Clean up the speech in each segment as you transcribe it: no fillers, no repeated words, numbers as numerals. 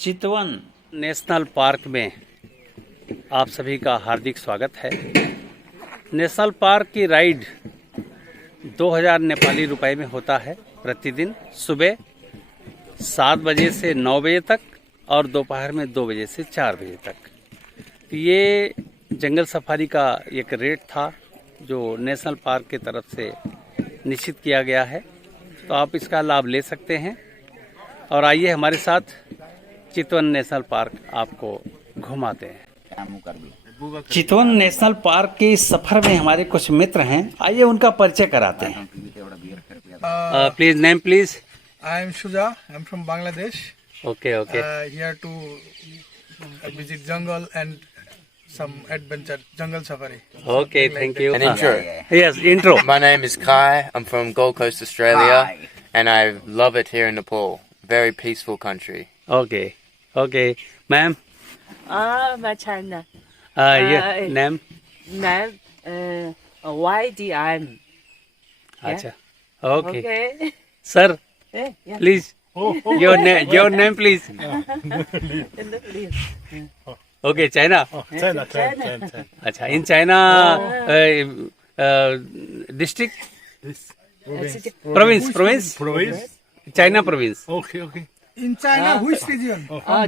चितवन national park में आप सभी का हार्दिक स्वागत है। नेशनल पार्क की राइड 2000 नेपाली रुपए में होता है प्रतिदिन, सुबह 7 बजे से 9 बजे तक और दोपहर में 2 बजे से 4 बजे तक। ये जंगल सफारी का एक रेट था जो नेशनल पार्क की तरफ से निश्चित किया गया है, तो आप इसका लाभ ले सकते हैं। और आइए हमारे साथ चितवन नेशनल पार्क आपको घुमाते हैं। चितवन नेशनल पार्क के इस सफर में हमारे कुछ मित्र हैं, आइए उनका परिचय कराते हैं। Please name please. I am Shuja. I am from Bangladesh. Okay okay. Here to visit jungle and some adventure jungle safari. Okay, thank you. An intro. Yes, intro. My name is Kai. I'm from Gold Coast, Australia, and I love it here in Nepal. Very peaceful country. Okay okay, ma'am. My China. ये name. Name YDM. अच्छा, okay. Okay. Sir Yeah. Please, your name please. Okay, China. China. अच्छा, in China district, province, China province. In China, which region?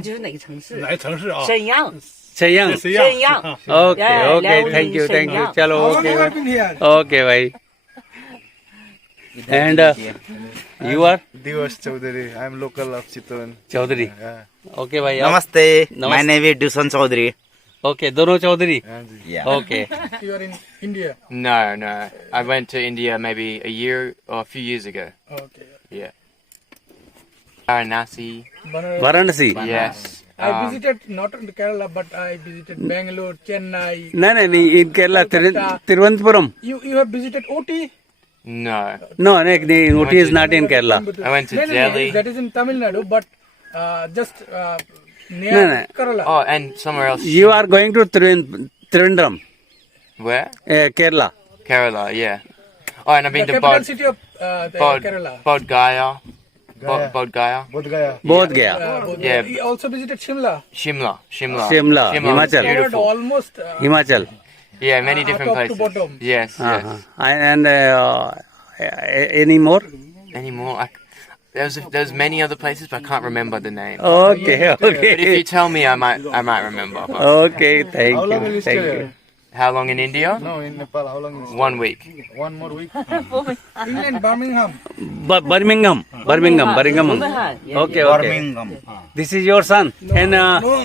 就是哪个城市？哪个城市啊？沈阳。 चयंग। 沈阳。 okay Yeah, okay, Liaoning, thank you. Shenyang. चलो How long okay you have been here? Okay भाई। And you are Diwas Chaudhary. I am local of Chitwan. Chaudhary. Yeah. Okay भाई। नमस्ते, नमस्ते। my name is Dusan Chaudhary. Okay, दोनों Chaudhary. Yeah. Okay. You are in India. No. I went to India maybe a year or a few years ago. Okay. Yeah. Varanasi. Banaras. Varanasi. Yes. I visited not in Kerala, but I visited Bangalore, Chennai. नहीं, in Kerala Thiruvananthapuram. You have visited OT? No. No नहीं, Ooty is not in Kerala. I went to No, Delhi. that is in Tamil Nadu, but just near No, no. Kerala. Oh, and somewhere else. You are going to Trivandrum, Where? Kerala. Kerala. Yeah. Oh, and I've The been to capital city of Kerala. Bodh Gaya. Gaya. Bodh Gaya. Bodh Gaya. बोध गया। Yeah. He also visited Shimla. Shimla. Shimla, was Himachal. Covered Beautiful. almost Himachal. Yeah, many different top to places. bottom. Yes. Yes. And any more? Any more? There's many other places, but I can't remember the name. Okay But if okay you tell me, I might remember. But okay, How thank long will you you stay thank you. here? how long in India? No, in Nepal. How long? Is 1 week. 1 more week. England, Birmingham. Birmingham. Birmingham, yeah, okay okay. Birmingham. This is your son and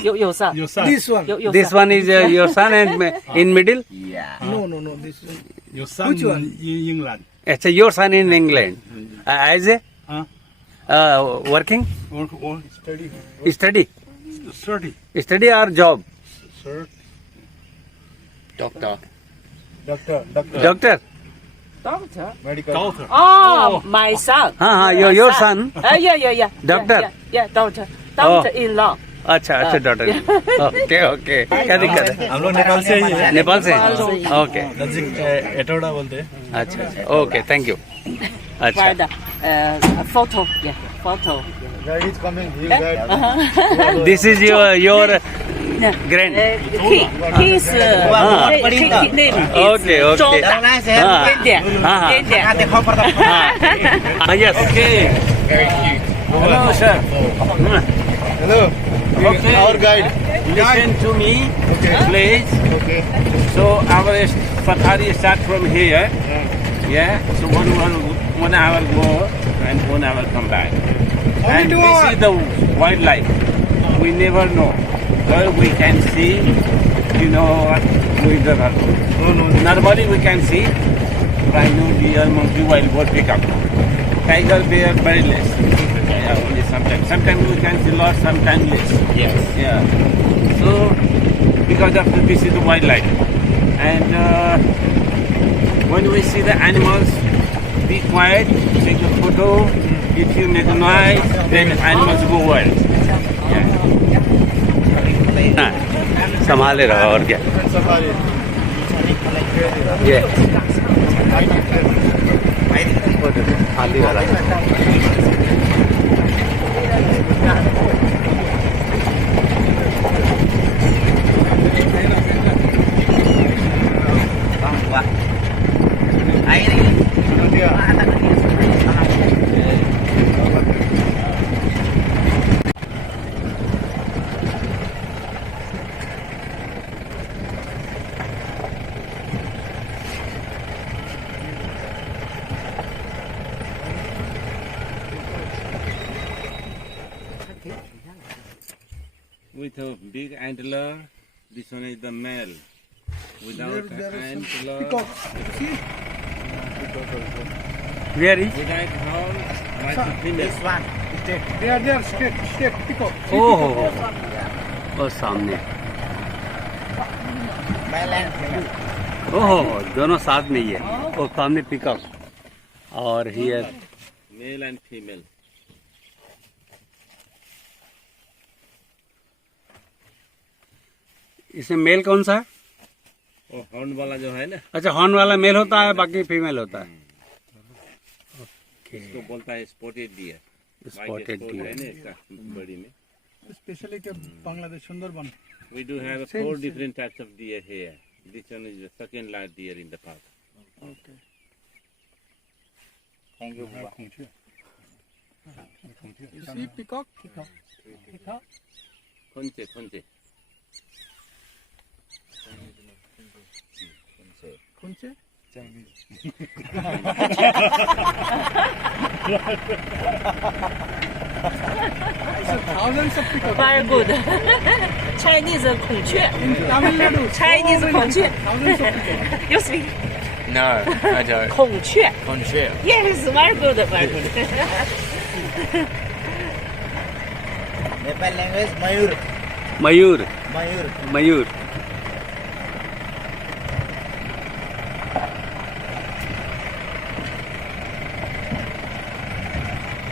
右上。 This one. This one is your son and in middle. Yeah. No. This one. Your son Which one? in England. अच्छा, your son in England as a working Study. Study और job? Doctor. Doctor. Doctor. Doctor. Medical. Oh, my son. हाँ, your son. Yeah. Doctor? Yeah, doctor. Doctor-in-law. अच्छा doctor. Okay okay, क्या दिक्कत है? हम लोग नेपाल से ही है। नेपाल से? ओके, नजदीक एटोडा बोलते हैं। अच्छा ओके, थैंक यू। For अच्छा, the photo. Yeah, photo. Guide is coming. He will guide. This is your grand. He's name is okay okay. 周大 हाँ 点点 हाँ 点点。 हाँ, yes. Very cute. Hello, sir. Hello. Okay. Our guide. Listen to me, please. Okay. So our safari start from here. Yeah. So 1 hour go and 1 hour come back. And 2 this hours. is the wildlife. We never know where we can see. You know what? We never know. No. Normally we can see rhino, deer, monkey, wild boar, peacock. Tiger, bear, very less. Yeah, only sometimes. Sometimes we can see lot, sometimes less. Yes. Yeah. So because of this is the wildlife, and when we see the animals, be quiet, take a photo. If you make a noise, then animals go wild. हाँ, संभाले रहो और क्या। Safari. ये हाथी वाला। with a big antler. This one is the male. Without antler. Where is Without horn, white female. They are there, straight, peacock. ओहो और सामने ओहो दोनों साथ में ही है और सामने पिकअप और हियर Male and female. इसमें मेल कौन सा है? और हॉर्न वाला जो है ना, अच्छा हॉर्न वाला मेल होता है बाकी फीमेल होता है। इसको बोलता है स्पॉटेड डियर। स्पॉटेड है डियर ना इसका बॉडी में। Especially the Bangladesh Sundarban. We do have four different types of deer here. This one is the second large deer in the park. Okay. You see peacock? Khunche. Kunche? Thousands of peacock. Very good. Chinese 孔雀 Tamil Nadu. Chinese 孔雀 Thousands of peacock. You speak No, I don't. 孔雀 Conchir. Yes, very good, very good. Nepal language Mayur. Mayur Mayur. Mayur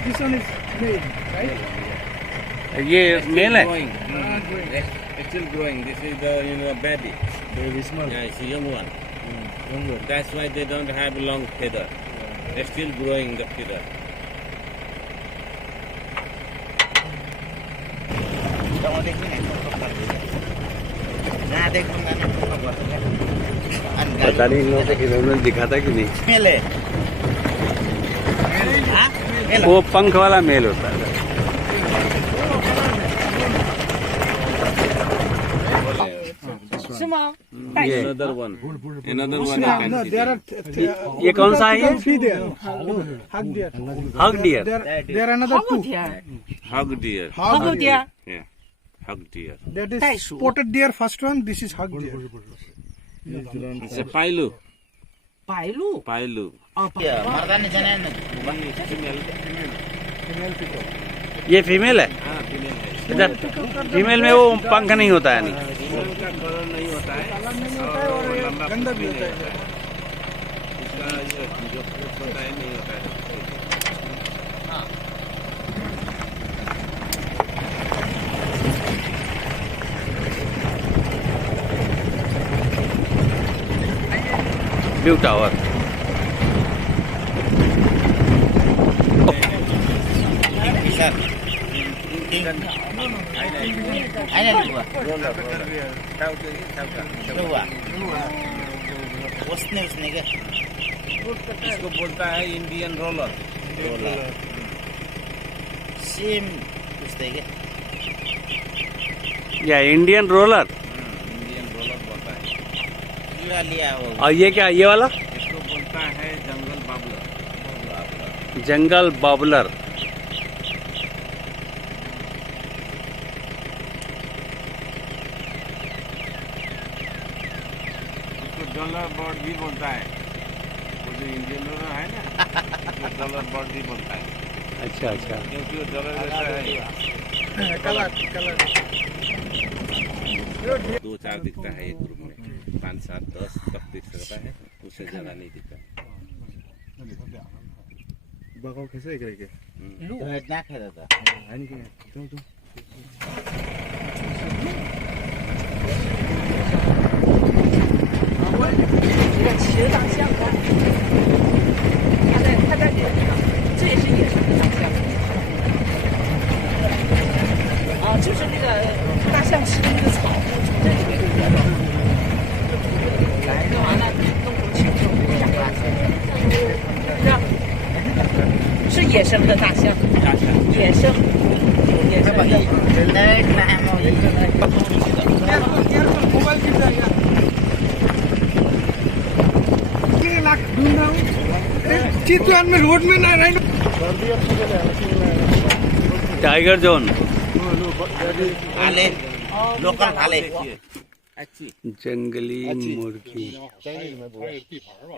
This one is male, right? ये mail है। Growing. It's still growing. This is the baby. Very small. Yeah, it's a young one. Younger. That's why they don't have long feather. They're still growing the feather. जहाँ देखूंगा ना पता नहीं इन लोगों को इन्होंने दिखा था कि नहीं। मेल है हाँ? मेल है। वो पंख वाला मेल होता है।是吗？ ये Another one. Another one you can No, see there there. are. ये कौन सा है ये? Three there. Hug deer. Hug deer. There are another 好 two. 点， Hug deer. 好 Hug 点， Yeah. Hug deer. That 袋 is 鼠 spotted deer. First one. This is hug deer. It's a pailu. 白鹭 Pailu. 啊，白 मर्दा नहीं जाने ना ये फीमेल है। हाँ, female है। अच्छा female में वो पंख नहीं होता है नहीं। Female का कलर नहीं होता है। और ये लंबा गंदा भी नहीं होता है। इसका ये जो फूट होता है नहीं होता है। व्यू टावर आइना दुआ दुआ उसने क्या इसको बोलता है इंडियन रोलर। सेम पूछते क्या या इंडियन रोलर। इंडियन रोलर बोलता है। कीड़ा लिया वो और ये क्या ये वाला? इसको बोलता है जंगल बाबलर। जंगल बाबलर। इसको डॉलर बर्ड भी बोलता है। वो जो इंडियन रोलर है ना, उसको डॉलर बर्ड भी बोलता है, अच्छा अच्छा क्योंकि वो डॉलर जैसा है। कलर 2-4 दिखता है एक ग्रुप में, 5, 7, 10 तक दिख सकता है, उससे ज्यादा नहीं दिखता। बगाव कैसे है करके? तो इतना खेला था है नहीं क्या? तो这个骑着大象的，它在脸上，这也是野生的大象。啊，就是那个大象吃的那个草，从这里面就得到。来，弄完了弄回去就养大象，是吧？是野生的大象，野生，野生的。 मोबाइल गिर जाएगा। ये लाख ढूंढ रहा हूँ। चितवन में रोड में ना रहना। Tiger zone. आले लोकल भाले अच्छी जंगली मुर्गी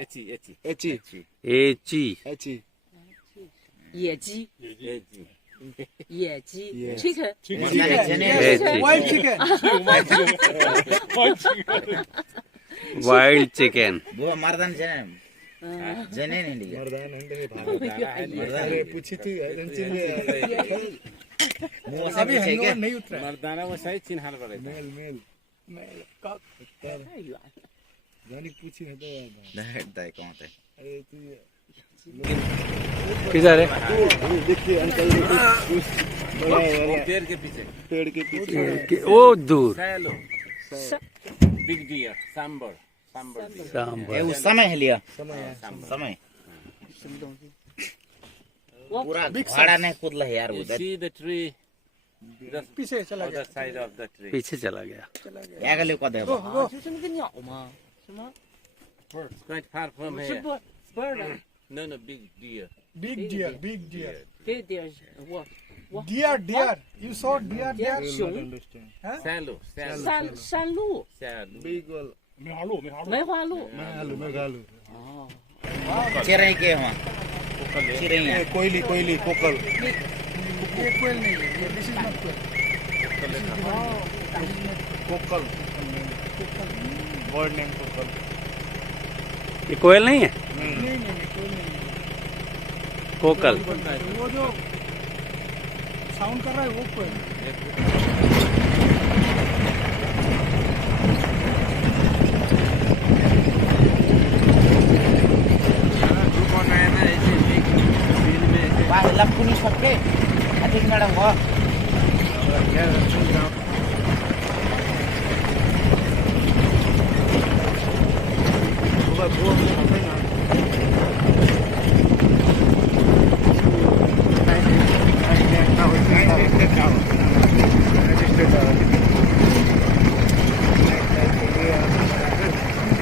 अच्छी अच्छी Aichi Aichi Aichi 野鸡，野鸡，chicken， Aichi Wild chicken. Wild chicken बुवा मर्दान जने नहीं लिया मर्दान अंडे भाला अरे पूछी थी मुंह से अभी पूछे क्या हैंगओवर नहीं उतरा है। मर्दाना वो सही चिन्हाल पड़े मेल मेल जानी पूछी है तो देखता है कौन है अरे तू किधर है देखिए अंकल बड़ा वाला पेड़ के पीछे पेड़ के पीछे वो दूर सैलो बिग डियर सांबर ये सांबर उस समय है लिया समय पूरा भाड़ा नहीं कूदला है यार You उधर see the tree पीछे चला other side of the tree. पीछे चला गया या गले को दे 就是那个鸟吗？什么？ Quite far from 是 here. bird 啊 No, no, big deer. Big deer, big deer. ，deer 我 Deer, deer. You saw deer, deer? 熊， Salo, salo, 山鹿， salo. Big वाला 梅花鹿， मैं गालू चिरई के वहाँ चिरई है कोयली कोयली कोकल ये quail नहीं है. ये this is not quail. Kokalla bird name Kokalla ये कोयल नहीं है नहीं, quail नहीं है. कोकल वो जो साउंड कर रहा है वो quail. वहाँ लपकुनी सबके अधिक मैडम हो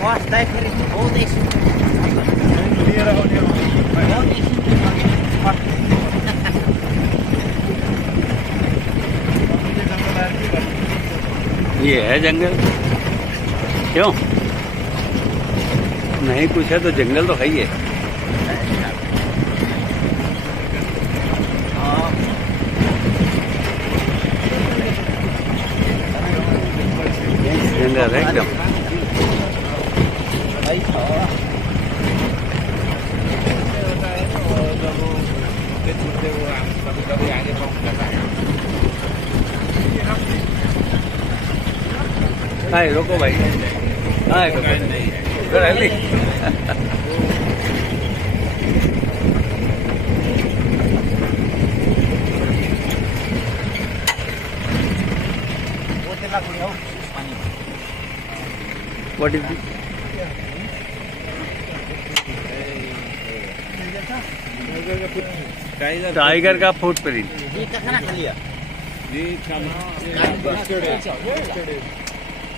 वास्ता है फिर बहुत ऐसी बहुत ऐसी ये है जंगल क्यों नहीं कुछ है तो जंगल तो है ही है जंगल है एकदम हाय रोको भाई हाय रोको जल्दी वो तेरा कोई हो पानी व्हाट इज टाइगर का फुटप्रिंट ये कहाँ खा लिया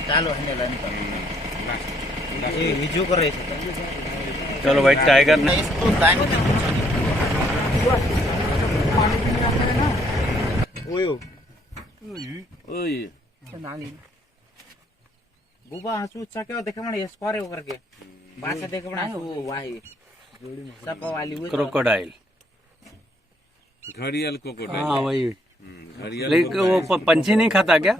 चालो है ये हिजो कर रहे थे चलो भाई टाइगर ने इसको दाएं में ओयो ओए 在哪里？ बुबा हंसू चके देखे मने ये स्कोर करके बात से देखे मने वो वाही सब वाली वो क्रोकोडाइल घड़ियाल कोकोडाइल हाँ वही घड़ियाल लेकिन वो पंछी नहीं खाता क्या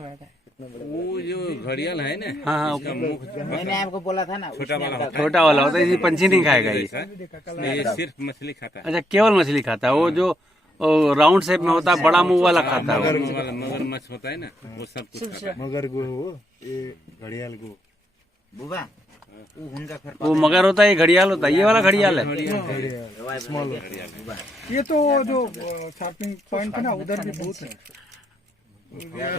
वो जो घड़ियाल है ना हाँ हाँ उसका मुख मैंने आपको बोला था ना छोटा वाला होता छोटा वाला होता है ये पंछी नहीं खाएगा ये है ये सिर्फ मछली खाता है अच्छा केवल मछली खाता है वो जो राउंड शेप में होता है बड़ा मुंह वाला खाता है वो। मगरमच्छ होता है ना वो सब कुछ खाता है मगर गो वो ये घड़ियाल गो बुबा वो उनका घर वो मगर होता है ये घड़ियाल होता है ये वाला घड़ियाल है ये तो जो शार्पिंग पॉइंट है ना उधर भी बहुत है.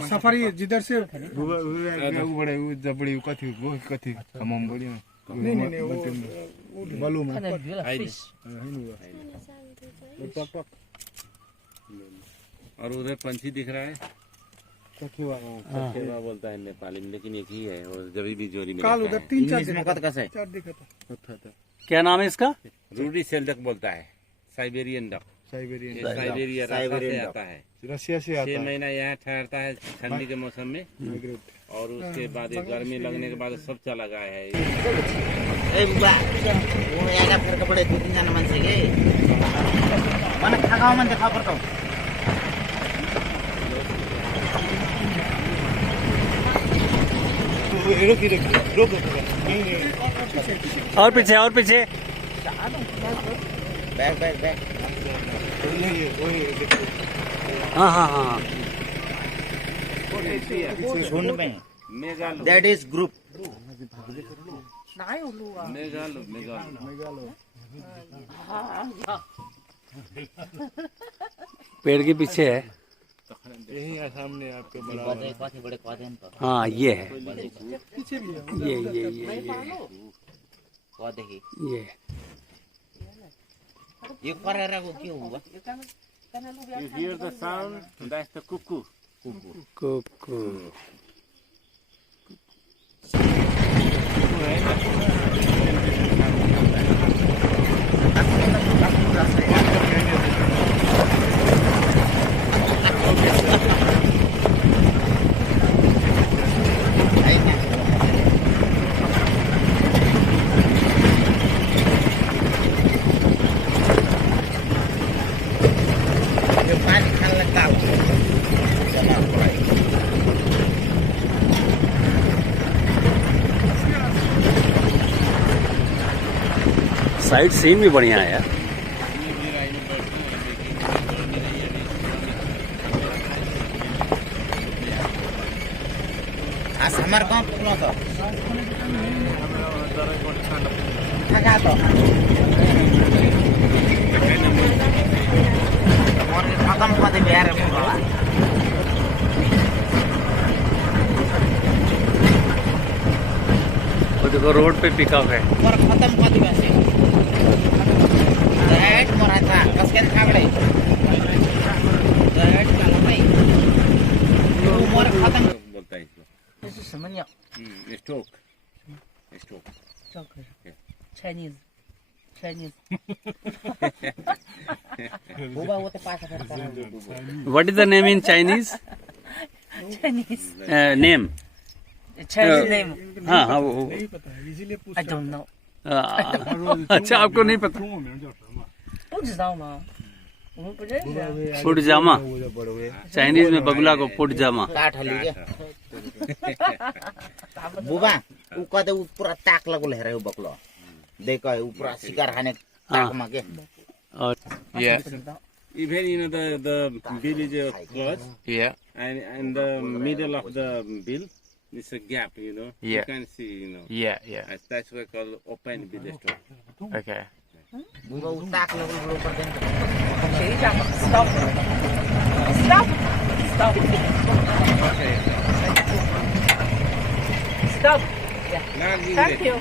सफारी जिधर से वो बड़े वो जबड़ी कथी वो कथी हम बड़ी नहीं वो बालू में 看到鱼了 fish。 और उधर पंछी दिख रहा है कथीवा चकेवा बोलता है नेपाली में लेकिन एक ही है और जब भी जोरी में काल रहता उधर 3-4 इंग्लिश में कत कैसे चार दिखा था. क्या नाम है इसका है। रूडी सेल्डक बोलता है साइबेरियन डक साइबेरियन ये साइबेरिया रास्ता से आता है। रसिया से 6 आता है। महीना यहाँ ठहरता है ठंडी के मौसम में, और उसके बाद ये गर्मी लगने के बाद सब चला गया है। ए बुबा वो यहाँ फेर कपड़े 2-3 जना मान्छे के मन खागाव मन देखा पर्छ और पीछे और पीछे। बैग बैग बैग हाँ हाँ हाँ झुंड में Meghalaya that is group Meghalaya Meghalaya पेड़ के पीछे है। यही है सामने आपके बड़ा बजे कथि बडे कदेन त हाँ ये है, ये कदेखि ये यो करेरको के हो You hear the sound? That's the cuckoo. Kuku. यो पानी खानलाई कालो साइड सीन भी बढ़िया है यार। आज हमार गाउँ पुग्नु त थाहा त मर्ने खतम कतै बिहार होला और देखो रोड पे पिकअप है। मोर खतम कति बसे दैट मोरा था कसकेन खाबडे दैट कालो भाई यो मोर खतम बोलता है इसको। This is Samanya. Stroke. Stroke. Choker. Chinese. बुबा वो त पासा फेर what is the name in Chinese? Chinese. Name? Chinese name. हाँ हाँ वो I don't know. अच्छा आपको नहीं पता? 不知道吗？我们不认识啊。 फुट जामा, चाइनीज में बगुला को फुट जामा। काठली के बुबा उ कतै उ पुरा ताक लगल हेरे उ बक्लो देख उ पुरा शिकार खाने ताकमा के और Yeah. Even the bill is closed, Yeah. and in the middle of the bill is a gap. Yeah. You can see. Yeah. Yeah. That's why called open bill stroke. Okay. बुबा उ ताक लगल बडो पर्दैन 谁讲？Stop. Stop. Stop. Stop. Yeah. Lagging Thank rate. you.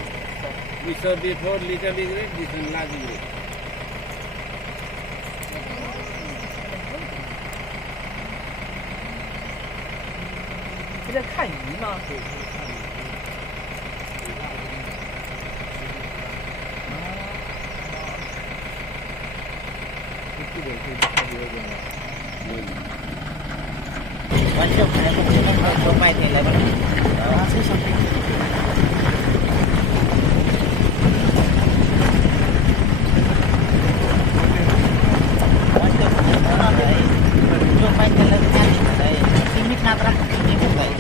We saw before little big rate, this one lagging rate.是在看鱼吗？भन्छ भनेको त्यो पाइ त्यसलाई पनि जो पाइ त्यसलाई सीमित मात्रामा किनेको भाइ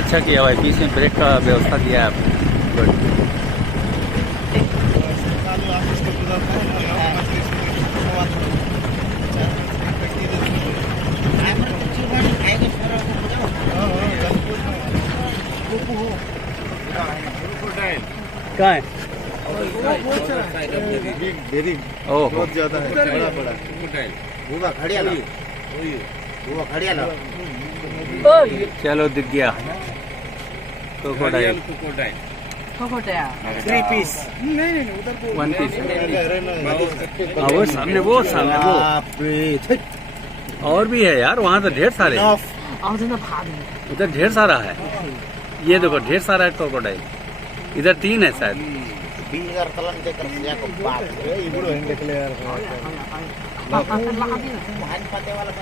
अच्छा किया भाई, बीच में ब्रेक का व्यवस्था दिया है आपने। गुड। कहाँ है? वेरी ओहो बहुत ज्यादा है, बड़ा बड़ा बुआ खड़िया लो, बुआ खड़िया लो। चलो दिख गया क्रोकोडाइल, थ्री पीस। 1 पीस। हाँ वो सामने वो बाप रे, और भी है यार, वहाँ तो ढेर सारे हैं। 哦，真的爬的。 उधर ढेर सारा है, ये देखो ढेर सारा है क्रोकोडाइल, इधर 3 है शायद। 20,000 telan dekat saya ke bapak. ఇప్పుడు ఎండకలే Bahan pakai wala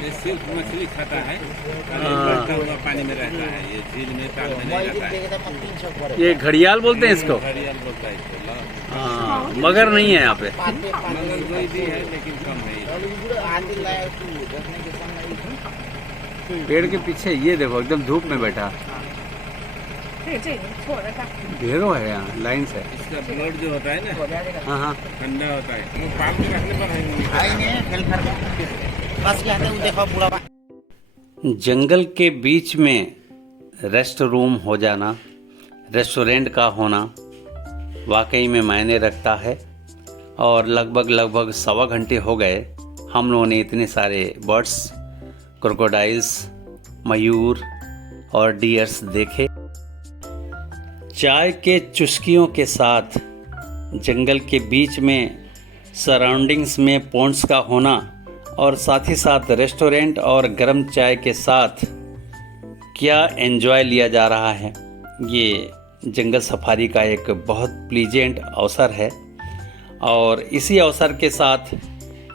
ये सिर्फ मछली खाता है, हाँ। बढ़ता हुआ पानी में रहता है, ये झील में ताल में नहीं रहता है। 300 pare. ये घड़ियाल बोलते हैं इसको। घड़ियाल बोलता है इसको। हाँ, मगर नहीं है यहाँ पे। मगर कोई भी है लेकिन कम है ये। Adil lah itu, देखने के सामने itu. पेड़ के पीछे ये देखो एकदम धूप में बैठा, 这个错了，看。 ढेरों है यहाँ लाइन से। इसका ब्लड जो होता है ना, हाँ हाँ, ठंडा होता है, वो पाल के रखने पर है नहीं। Ini helper. Pas kita ada देखो बुढ़ा बा. जंगल के बीच में रेस्ट रूम हो जाना, रेस्टोरेंट का होना वाकई में मायने रखता है। और लगभग 1.25 घंटे हो गए हम लोगों ने इतने सारे बर्ड्स, क्रोकोडाइल्स, मयूर और डियर्स देखे। चाय के चुस्कियों के साथ जंगल के बीच में सराउंडिंग्स में पॉन्ड्स का होना और साथ ही साथ रेस्टोरेंट और गर्म चाय के साथ क्या एंजॉय लिया जा रहा है, ये जंगल सफारी का एक बहुत प्लीजेंट अवसर है। और इसी अवसर के साथ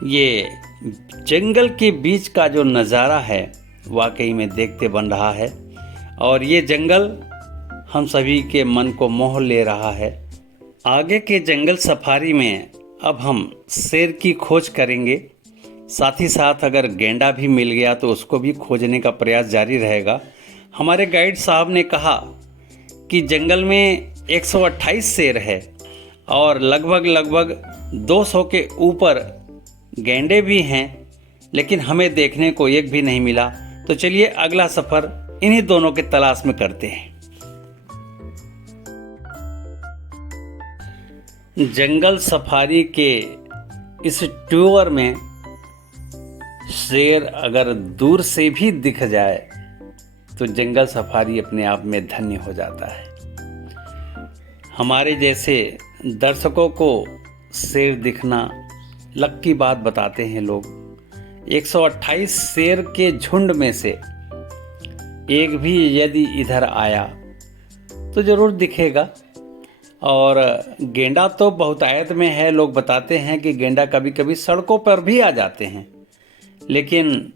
ये जंगल के बीच का जो नज़ारा है वाकई में देखते बन रहा है। और ये जंगल हम सभी के मन को मोह ले रहा है। आगे के जंगल सफारी में अब हम शेर की खोज करेंगे, साथ ही साथ अगर गेंडा भी मिल गया तो उसको भी खोजने का प्रयास जारी रहेगा। हमारे गाइड साहब ने कहा कि जंगल में 128 शेर है और लगभग 200 के ऊपर गेंडे भी हैं, लेकिन हमें देखने को एक भी नहीं मिला। तो चलिए अगला सफ़र इन्हीं दोनों के तलाश में करते हैं। जंगल सफारी के इस टूर में शेर अगर दूर से भी दिख जाए तो जंगल सफारी अपने आप में धन्य हो जाता है। हमारे जैसे दर्शकों को शेर दिखना लक की बात बताते हैं लोग। 128 शेर के झुंड में से एक भी यदि इधर आया तो ज़रूर दिखेगा। और गेंडा तो बहुतायत में है, लोग बताते हैं कि गेंडा कभी कभी सड़कों पर भी आ जाते हैं, लेकिन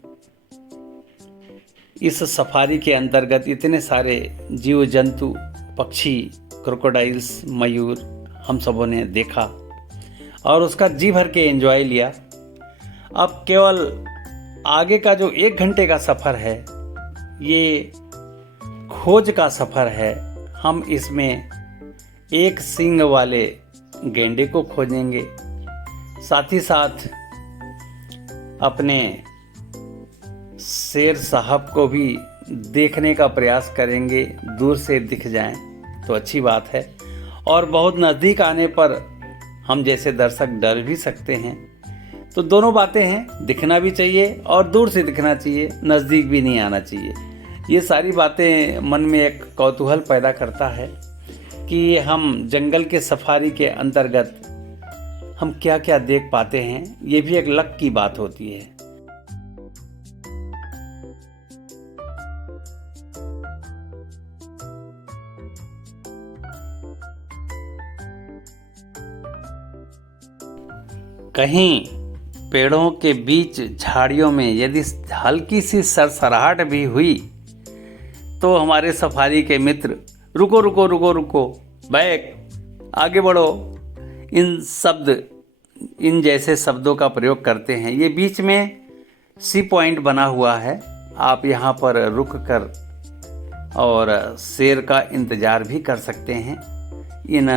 इस सफारी के अंतर्गत इतने सारे जीव जंतु, पक्षी, क्रोकोडाइल्स, मयूर हम सबों ने देखा और उसका जी भर के एंजॉय लिया। अब केवल आगे का जो 1 घंटे का सफ़र है ये खोज का सफ़र है। हम इसमें एक सींग वाले गेंडे को खोजेंगे, साथ ही साथ अपने शेर साहब को भी देखने का प्रयास करेंगे। दूर से दिख जाएं तो अच्छी बात है, और बहुत नज़दीक आने पर हम जैसे दर्शक डर भी सकते हैं। तो दोनों बातें हैं, दिखना भी चाहिए और दूर से दिखना चाहिए, नज़दीक भी नहीं आना चाहिए। ये सारी बातें मन में एक कौतूहल पैदा करता है कि हम जंगल के सफारी के अंतर्गत हम क्या क्या देख पाते हैं। ये भी एक लक की बात होती है। कहीं पेड़ों के बीच झाड़ियों में यदि हल्की सी सरसराहट भी हुई तो हमारे सफारी के मित्र रुको रुको रुको रुको, बैक, आगे बढ़ो, इन जैसे शब्दों का प्रयोग करते हैं। ये बीच में सी पॉइंट बना हुआ है, आप यहाँ पर रुक कर और शेर का इंतज़ार भी कर सकते हैं। इन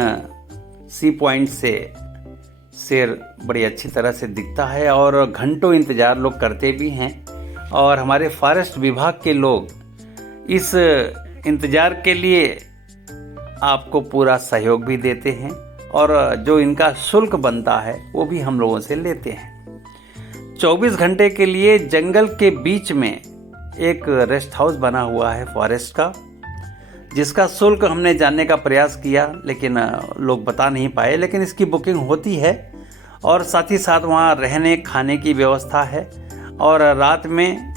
सी पॉइंट से शेर बड़ी अच्छी तरह से दिखता है और घंटों इंतज़ार लोग करते भी हैं। और हमारे फॉरेस्ट विभाग के लोग इस इंतज़ार के लिए आपको पूरा सहयोग भी देते हैं और जो इनका शुल्क बनता है वो भी हम लोगों से लेते हैं। 24 घंटे के लिए जंगल के बीच में एक रेस्ट हाउस बना हुआ है फॉरेस्ट का, जिसका शुल्क हमने जानने का प्रयास किया लेकिन लोग बता नहीं पाए, लेकिन इसकी बुकिंग होती है और साथ ही साथ वहाँ रहने खाने की व्यवस्था है और रात में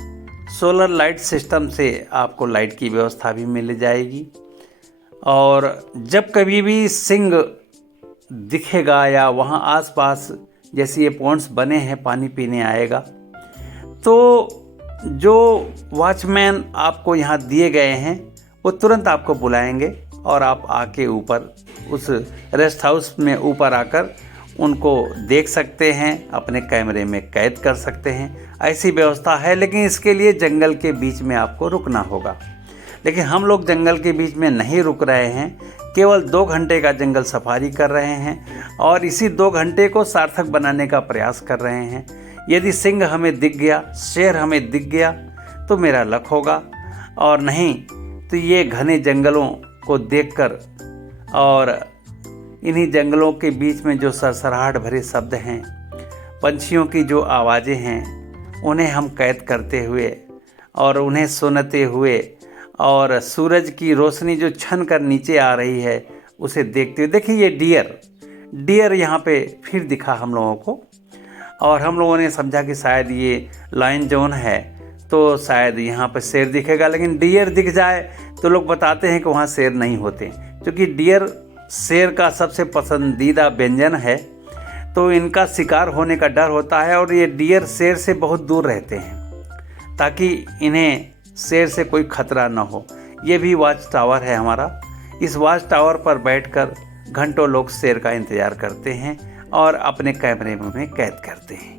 सोलर लाइट सिस्टम से आपको लाइट की व्यवस्था भी मिल जाएगी। और जब कभी भी सिंह दिखेगा या वहाँ आसपास जैसे ये पॉन्ड्स बने हैं पानी पीने आएगा, तो जो वॉचमैन आपको यहाँ दिए गए हैं वो तुरंत आपको बुलाएंगे और आप आके ऊपर उस रेस्ट हाउस में ऊपर आकर उनको देख सकते हैं, अपने कैमरे में कैद कर सकते हैं। ऐसी व्यवस्था है, लेकिन इसके लिए जंगल के बीच में आपको रुकना होगा। लेकिन हम लोग जंगल के बीच में नहीं रुक रहे हैं, केवल 2 घंटे का जंगल सफारी कर रहे हैं और इसी 2 घंटे को सार्थक बनाने का प्रयास कर रहे हैं। यदि सिंह हमें दिख गया, शेर हमें दिख गया तो मेरा लक होगा, और नहीं तो ये घने जंगलों को देखकर और इन्हीं जंगलों के बीच में जो सरसराहट भरे शब्द हैं, पंछियों की जो आवाज़ें हैं, उन्हें हम कैद करते हुए और उन्हें सुनते हुए और सूरज की रोशनी जो छन कर नीचे आ रही है उसे देखते हुए, देखिए ये डियर यहाँ पे फिर दिखा हम लोगों को, और हम लोगों ने समझा कि शायद ये लायन जोन है तो शायद यहाँ पे शेर दिखेगा, लेकिन डियर दिख जाए तो लोग बताते हैं कि वहाँ शेर नहीं होते, क्योंकि डियर शेर का सबसे पसंदीदा व्यंजन है, तो इनका शिकार होने का डर होता है और ये डियर शेर से बहुत दूर रहते हैं ताकि इन्हें शेर से कोई खतरा न हो। ये भी वॉच टावर है हमारा। इस वॉच टावर पर बैठकर घंटों लोग शेर का इंतज़ार करते हैं और अपने कैमरे में कैद करते हैं।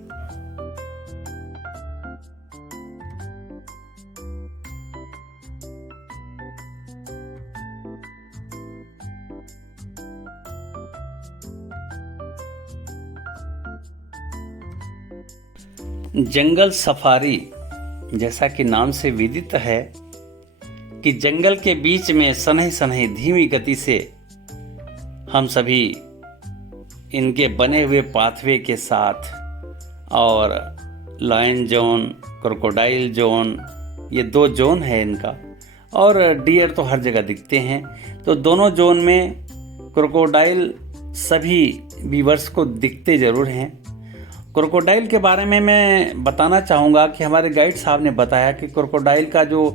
जंगल सफारी जैसा कि नाम से विदित है कि जंगल के बीच में सनही सनही धीमी गति से हम सभी इनके बने हुए पाथवे के साथ, और लायन जोन, क्रोकोडाइल जोन, ये 2 जोन है इनका, और डियर तो हर जगह दिखते हैं। तो दोनों जोन में क्रोकोडाइल सभी व्यूअर्स को दिखते ज़रूर हैं। क्रोकोडाइल के बारे में मैं बताना चाहूँगा कि हमारे गाइड साहब ने बताया कि क्रोकोडाइल का जो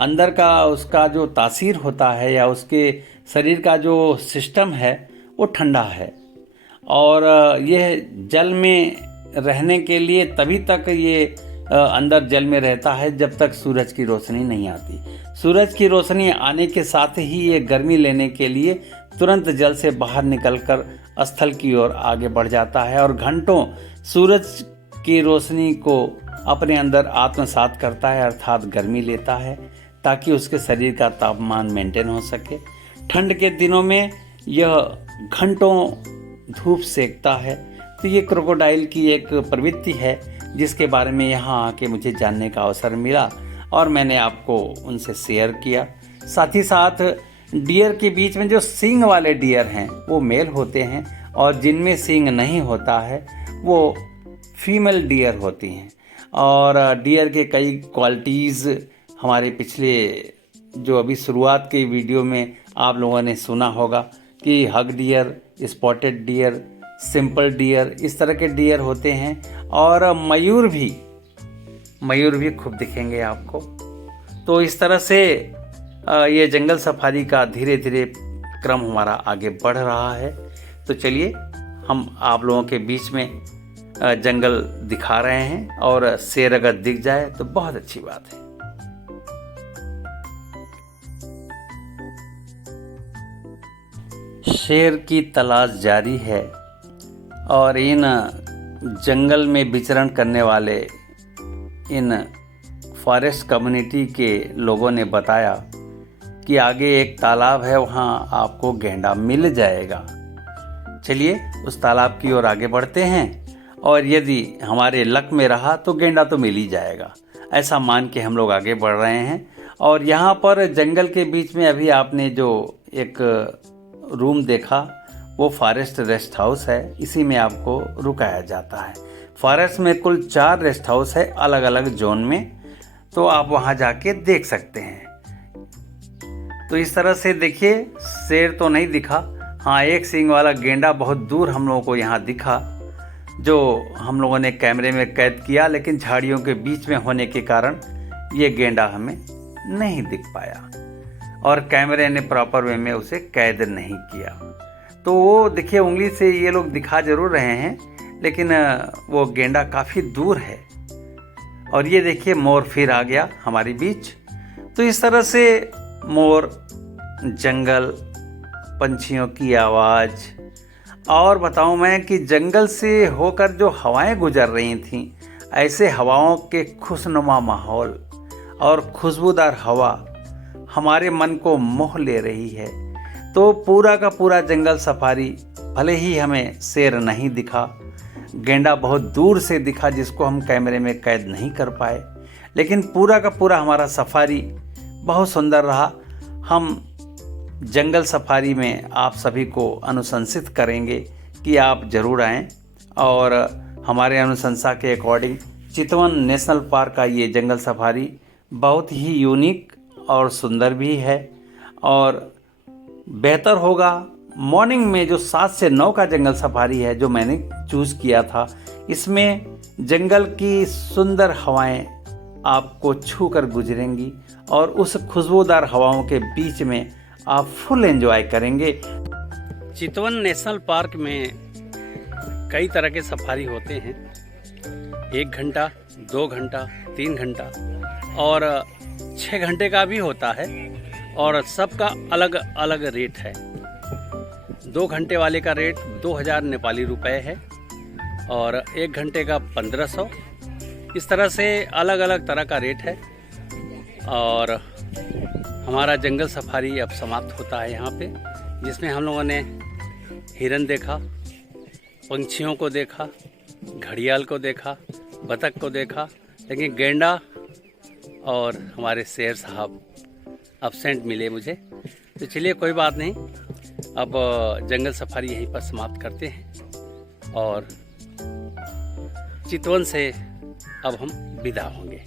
अंदर का उसका जो तासीर होता है या उसके शरीर का जो सिस्टम है वो ठंडा है, और यह जल में रहने के लिए तभी तक ये अंदर जल में रहता है जब तक सूरज की रोशनी नहीं आती। सूरज की रोशनी आने के साथ ही ये गर्मी लेने के लिए तुरंत जल से बाहर निकलकर स्थल की ओर आगे बढ़ जाता है और घंटों सूरज की रोशनी को अपने अंदर आत्मसात करता है, अर्थात गर्मी लेता है, ताकि उसके शरीर का तापमान मेंटेन हो सके। ठंड के दिनों में यह घंटों धूप सेकता है। तो ये क्रोकोडाइल की एक प्रवृत्ति है जिसके बारे में यहाँ आके मुझे जानने का अवसर मिला और मैंने आपको उनसे शेयर किया। साथ ही साथ डियर के बीच में जो सींग वाले डियर हैं वो मेल होते हैं और जिनमें सींग नहीं होता है वो फीमेल डियर होती हैं। और डियर के कई क्वालिटीज़ हमारे पिछले जो अभी शुरुआत के वीडियो में आप लोगों ने सुना होगा कि hog deer, spotted deer, simple deer, इस तरह के डियर होते हैं। और मयूर भी खूब दिखेंगे आपको। तो इस तरह से ये जंगल सफारी का धीरे धीरे क्रम हमारा आगे बढ़ रहा है। तो चलिए हम आप लोगों के बीच में जंगल दिखा रहे हैं और शेर अगर दिख जाए तो बहुत अच्छी बात है। शेर की तलाश जारी है और इन जंगल में विचरण करने वाले इन फॉरेस्ट कम्युनिटी के लोगों ने बताया कि आगे एक तालाब है, वहाँ आपको गेंडा मिल जाएगा। चलिए उस तालाब की ओर आगे बढ़ते हैं और यदि हमारे लक में रहा तो गेंडा तो मिल ही जाएगा, ऐसा मान के हम लोग आगे बढ़ रहे हैं। और यहाँ पर जंगल के बीच में अभी आपने जो एक रूम देखा वो फॉरेस्ट रेस्ट हाउस है, इसी में आपको रुकाया जाता है। फॉरेस्ट में कुल 4 रेस्ट हाउस है अलग अलग जोन में, तो आप वहाँ जाके देख सकते हैं। तो इस तरह से देखिए, शेर तो नहीं दिखा, हाँ एक सींग वाला गेंडा बहुत दूर हम लोगों को यहाँ दिखा, जो हम लोगों ने कैमरे में कैद किया, लेकिन झाड़ियों के बीच में होने के कारण ये गेंडा हमें नहीं दिख पाया और कैमरे ने प्रॉपर वे में उसे कैद नहीं किया। तो वो देखिए, उंगली से ये लोग दिखा जरूर रहे हैं, लेकिन वो गेंडा काफ़ी दूर है। और ये देखिए, मोर फिर आ गया हमारे बीच। तो इस तरह से मोर, जंगल, पंछियों की आवाज़, और बताऊं मैं कि जंगल से होकर जो हवाएं गुजर रही थीं, ऐसे हवाओं के खुशनुमा माहौल और खुशबूदार हवा हमारे मन को मोह ले रही है। तो पूरा का पूरा जंगल सफारी, भले ही हमें शेर नहीं दिखा, गेंडा बहुत दूर से दिखा जिसको हम कैमरे में कैद नहीं कर पाए, लेकिन पूरा का पूरा हमारा सफारी बहुत सुंदर रहा। हम जंगल सफारी में आप सभी को अनुशंसित करेंगे कि आप ज़रूर आएँ, और हमारे अनुशंसा के अकॉर्डिंग चितवन नेशनल पार्क का ये जंगल सफारी बहुत ही यूनिक और सुंदर भी है। और बेहतर होगा मॉर्निंग में जो 7 से 9 का जंगल सफारी है, जो मैंने चूज़ किया था, इसमें जंगल की सुंदर हवाएं आपको छू कर गुजरेंगी और उस खुशबूदार हवाओं के बीच में आप फुल एंजॉय करेंगे। चितवन नेशनल पार्क में कई तरह के सफारी होते हैं, 1 घंटा, 2 घंटा, 3 घंटा और 6 घंटे का भी होता है, और सबका अलग अलग रेट है। 2 घंटे वाले का रेट 2000 नेपाली रुपए है और 1 घंटे का 1500। इस तरह से अलग अलग तरह का रेट है। और हमारा जंगल सफारी अब समाप्त होता है यहाँ पे, जिसमें हम लोगों ने हिरन देखा, पंछियों को देखा, घड़ियाल को देखा, बतख को देखा, लेकिन गेंडा और हमारे शेर साहब एब्सेंट मिले मुझे। तो चलिए, कोई बात नहीं, अब जंगल सफारी यहीं पर समाप्त करते हैं और चितवन से अब हम विदा होंगे।